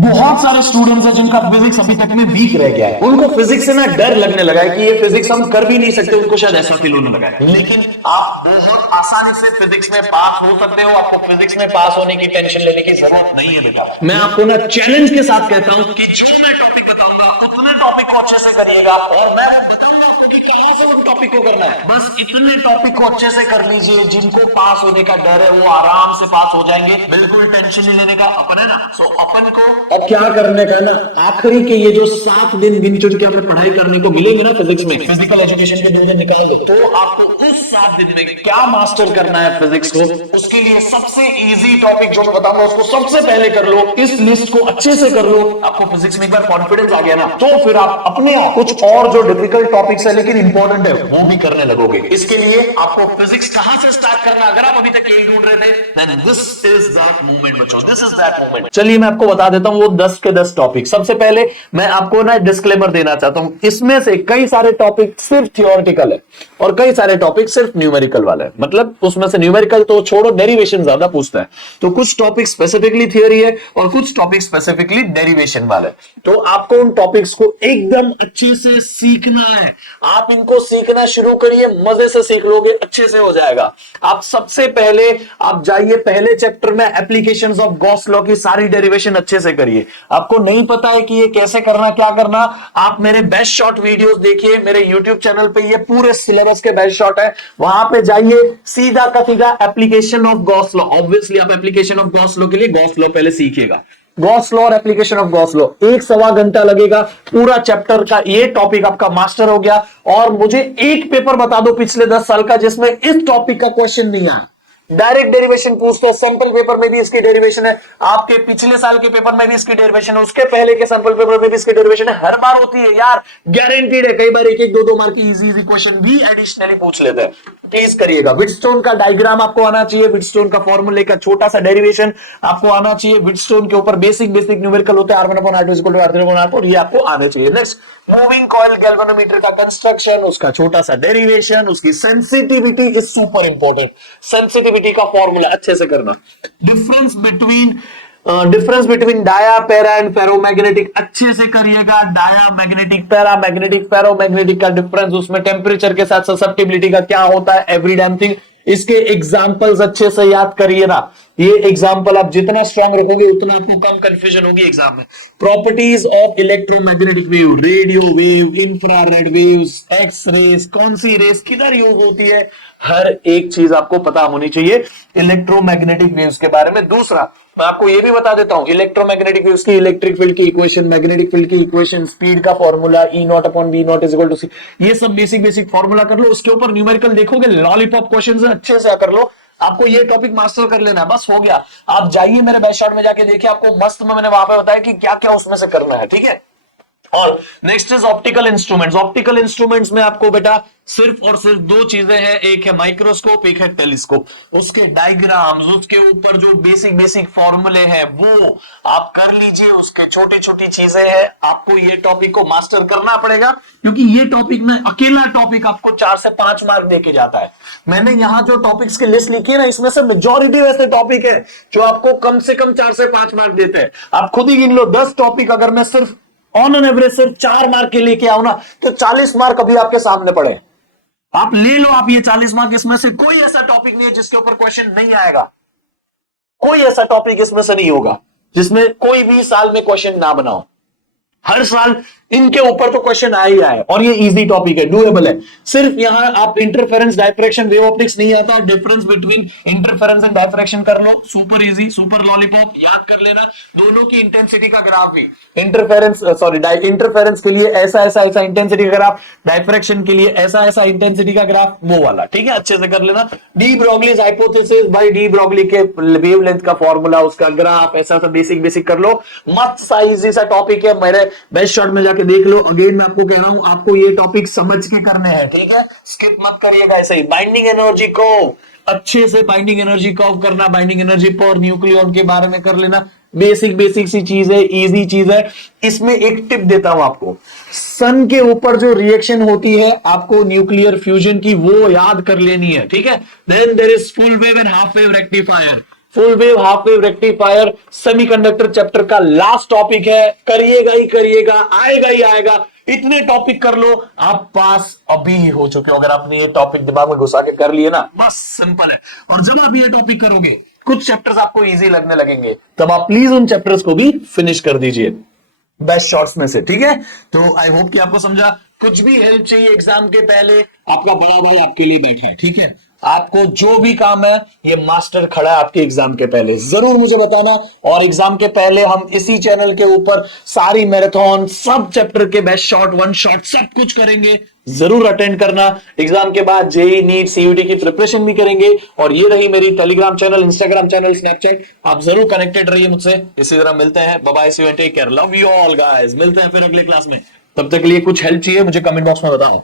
बहुत सारे स्टूडेंट्स हैं जिनका फिजिक्स अभी तक में वीक रह गया है, उनको फिजिक्स से ना डर लगने लगा है कि ये फिजिक्स हम कर भी नहीं सकते, उनको शायद ऐसा फील होने लगा है। लेकिन आप बहुत आसानी से फिजिक्स में पास हो सकते हो, आपको फिजिक्स में पास होने की टेंशन लेने की जरूरत नहीं है बेटा। मैं आपको ना चैलेंज के साथ कहता हूं कि जो मैं टॉपिक बताऊंगा उतने टॉपिक को अच्छे से करिएगा, और मैं बताऊंगा आपको कि कहां से उस टॉपिक को करना है। बस इतने टॉपिक को अच्छे से कर लीजिए, जिनको पास होने का डर है वो आराम से पास हो जाएंगे, बिल्कुल टेंशन नहीं लेने का। अपन है ना, सो अपन को अब क्या करने का ना, आखिरी के ये जो 7 दिन गिन चुन के हमें पढ़ाई करने को मिलेंगे ना फिजिक्स में, फिजिकल एजुकेशन के दिन निकाल दो, तो आपको उस 7 दिन में क्या मास्टर करना है फिजिक्स को, उसके लिए सबसे इजी टॉपिक जो मैं बताऊंगा उसको सबसे पहले कर लो, इस लिस्ट को अच्छे से कर लो। आपको फिजिक्स में एक बार कॉन्फिडेंस आ गया ना, तो फिर आप अपने आप कुछ और जो डिफिकल्ट टॉपिक्स है लेकिन इंपॉर्टेंट है वो भी करने लगोगे। इसके लिए आपको फिजिक्स कहां से स्टार्ट करना, अगर आप अभी तक यही ढूंढ रहे थे, then this is that moment बच्चों, दिस इज दैट मोमेंट। चलिए मैं आपको बता देता हूं वो 10 के 10 टॉपिक। सबसे पहले मैं आपको ना डिस्क्लेमर देना चाहता हूं, इसमें से कई सारे टॉपिक सिर्फ थियोरेटिकल है और कई सारे टॉपिक सिर्फ न्यूमेरिकल वाले हैं। मतलब उसमें से न्यूमेरिकल तो छोड़ो, डेरिवेशन ज्यादा पूछता है, तो कुछ टॉपिक स्पेसिफिकली थियोरी है और कुछ टॉपिक स्पेसिफिकली डेरिवेशन वाले। तो आपको उन टॉपिक्स को एकदम अच्छे से सीखना है। आप इनको सीखना शुरू करिए, मजे से सीख लोगे, अच्छे से हो जाएगा। आप सबसे पहले आप जाइए पहले चैप्टर में एप्लीकेशंस ऑफ गॉस लॉ की सारी डेरिवेशन अच्छे से करिए। आपको नहीं पता है कि ये कैसे करना, क्या करना, आप मेरे बेस्ट शॉट वीडियोस देखिए, मेरे यूट्यूब चैनल पे ये पूरे सिलेबस के बेस्ट शॉट है, वहां पे जाइए, सीधा का सीधा application of Gauss law. Obviously आप एप्लीकेशन ऑफ गॉस लॉ के लिए गॉस लॉ पहले सीखिएगा। गॉस लॉ और एप्लीकेशन ऑफ गॉस लॉ 1-1.25 घंटा लगेगा, पूरा चैप्टर का ये टॉपिक आपका मास्टर हो गया। और मुझे एक पेपर बता दो पिछले 10 साल का जिसमें इस टॉपिक का क्वेश्चन नहीं आया। डायरेक्ट डेरिवेशन पूछते हैं, सैंपल पेपर में भी इसकी डेरिवेशन है, आपके पिछले साल के पेपर में भी इसकी डेरिवेशन है, उसके पहले के सैंपल पेपर में भी इसकी डेरिवेशन है, हर बार होती है यार, गारंटीड है। कई बार 1-1, 2-2 मार्क की इजी क्वेश्चन भी एडिशनली पूछ लेते हैं। प्लीज करिएगा। व्हिटस्टोन का डायग्राम आपको आना चाहिए, व्हिटस्टोन का फॉर्मूले का छोटा सा डेरिवेशन आपको आना चाहिए, व्हिटस्टोन के ऊपर बेसिक न्यूमेरिकल होते हैं, R1/R2 ये आपको आने चाहिए। नेक्स्ट, मूविंग कॉइल गैल्वेनोमीटर का कंस्ट्रक्शन, उसका छोटा सा डेरिवेशन, उसकी sensitivity is super important, sensitivity का फॉर्मूला अच्छे से करना। Difference between dia, para and ferromagnetic अच्छे से करिएगा। Diamagnetic, paramagnetic, ferromagnetic का डिफरेंस, उसमें टेम्परेचर के साथ ससेप्टिबिलिटी का क्या होता है, एवरी डैम थिंग। इसके एग्जांपल्स अच्छे से याद करिए ना, ये एग्जांपल आप जितना स्ट्रांग रखोगे उतना आपको कम कंफ्यूजन होगी एग्जाम में। Properties of electromagnetic wave, radio wave, infrared waves, X rays, कौन सी रेस किधर यूज होती है, हर एक चीज आपको पता होनी चाहिए इलेक्ट्रोमैग्नेटिक वेव्स के बारे में। दूसरा, मैं आपको ये भी बता देता हूं, इलेक्ट्रोमैग्नेटिक वेव्स की इलेक्ट्रिक फील्ड की इक्वेशन, मैग्नेटिक फील्ड की इक्वेशन, स्पीड का फॉर्मूला E0/B0 = C, ये सब बेसिक फॉर्मूला कर लो। उसके ऊपर न्यूमेरिकल देखोगे, लॉलीपॉप क्वेश्चंस अच्छे से कर लो। आपको ये टॉपिक मास्टर कर लेना है, बस हो गया। आप जाइए मेरे बेस्ट शॉट में जाके देखिए, आपको मस्त में मैंने वहां पे बताया कि क्या क्या उसमें से करना है, ठीक है। और next is optical instruments. Optical instruments में आपको बेटा सिर्फ और सिर्फ 2 चीजें हैं, एक है माइक्रोस्कोप, एक है टेलीस्कोप। उसके डायग्राम्स, उसके ऊपर जो बेसिक फॉर्मूले हैं वो आप कर लीजिए, उसके छोटी छोटी चीजें हैं। आपको ये टॉपिक को मास्टर करना पड़ेगा, क्योंकि ये टॉपिक में अकेला टॉपिक आपको 4 से 5 मार्क देके जाता है। मैंने यहाँ जो टॉपिक्स की लिस्ट लिखी है ना, इसमें से मेजॉरिटी वैसे टॉपिक है जो आपको कम से कम 4 से 5 मार्क देते हैं। आप खुद ही गिन लो, 10 टॉपिक अगर मैं सिर्फ ऑन एन एवरेज सिर्फ 4 मार्क के लेके आऊं ना, तो 40 मार्क अभी आपके सामने पड़े। आप ले लो, आप ये 40 मार्क, इसमें से कोई ऐसा टॉपिक नहीं है जिसके ऊपर क्वेश्चन नहीं आएगा। कोई ऐसा टॉपिक इसमें से नहीं होगा जिसमें कोई भी साल में क्वेश्चन ना बनाओ। हर साल इनके ऊपर तो क्वेश्चन आ ही आए, और ये इजी टॉपिक है, डूएबल है। सिर्फ यहां आप इंटरफेरेंस, डायफ्रैक्शन, वेव ऑप्टिक्स नहीं आता, difference between interference and diffraction कर लो, सुपर इजी, सुपर लॉलीपॉप याद कर लेना। दोनों की इंटेंसिटी का ग्राफ भी, इंटरफेरेंस के लिए ऐसा ऐसा इंटेंसिटी का ग्राफ, डायफ्रैक्शन के लिए ऐसा ऐसा इंटेंसिटी का ग्राफ, वो वाला, ठीक है, अच्छे से कर लेना। डी ब्रोगलीज हाइपोथेसिस, भाई डी ब्रोगली के वेवलेंथ का फॉर्मूला, उसका ग्राफ, ऐसा सा बेसिक कर लो। मस्त सा इजी सा टॉपिक है, मेरे बेस्ट शॉट में जाके देख लो। अगेन मैं आपको कह रहा हूं, आपको ये टॉपिक समझ के करने हैं, ठीक है, स्किप मत करिएगा। ऐसे ही बाइंडिंग एनर्जी को अच्छे से, बाइंडिंग एनर्जी कर्व करना, बाइंडिंग एनर्जी पर न्यूक्लियॉन के बारे में कर लेना। बेसिक सी चीज है, इजी चीज है। इसमें एक टिप देता हूं आपको, सन के ऊपर जो रिएक्शन होती है आपको न्यूक्लियर फ्यूजन की, वो याद कर लेनी है, ठीक है। Then there is full wave and half wave rectifier. Full wave, half wave rectifier, semiconductor chapter का लास्ट टॉपिक है। करिएगा ही करिएगा, आएगा ही आएगा। इतने टॉपिक कर लो, आप पास अभी ही हो चुके हो। अगर आपने ये टॉपिक दिमाग में घुसा के कर लिए ना, बस सिंपल है। और जब आप ये टॉपिक करोगे, कुछ चैप्टर्स आपको इजी लगने लगेंगे, तब आप प्लीज उन चैप्टर्स को भी फिनिश कर दीजिए बेस्ट शॉर्ट्स में से, ठीक है। तो आई होप कि आपको समझा। कुछ भी हेल्प चाहिए एग्जाम के पहले, आपका बड़ा भाई आपके लिए बैठा है, ठीक है। आपको जो भी काम है, ये मास्टर खड़ा है आपके एग्जाम के पहले, जरूर मुझे बताना। और एग्जाम के पहले हम इसी चैनल के ऊपर सारी मैराथन, सब चैप्टर के बेस्ट शॉर्ट, वन शॉट, सब कुछ करेंगे। जरूर अटेंड करना। एग्जाम के बाद जेई, नीट, सीयूटी की प्रिपरेशन भी करेंगे। और ये रही मेरी Telegram channel, Instagram channel, Snapchat, आप जरूर कनेक्टेड रहिए मुझसे। इसी तरह मिलते हैं। Bye bye, see you and take care, love you all guys. मिलते हैं फिर अगले क्लास में। तब तक के लिए कुछ हेल्प चाहिए मुझे कमेंट बॉक्स में बताओ।